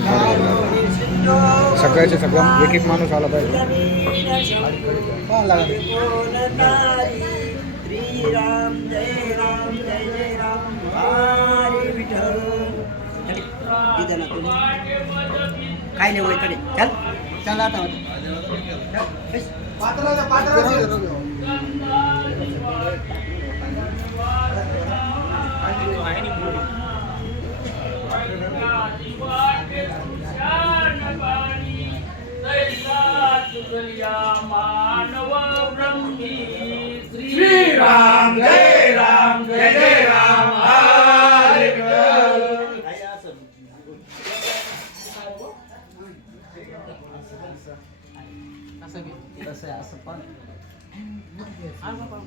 किती सगळ्याचे सगळं एक एक माणूस आला पाहिजे. श्रीराम जय राम जय जय राम हरी विठ्ठल. काय नाही वय चल चल आता मानव ब्रह्मी श्री राम जय राम हरे विठ्ठल. असं पण वापर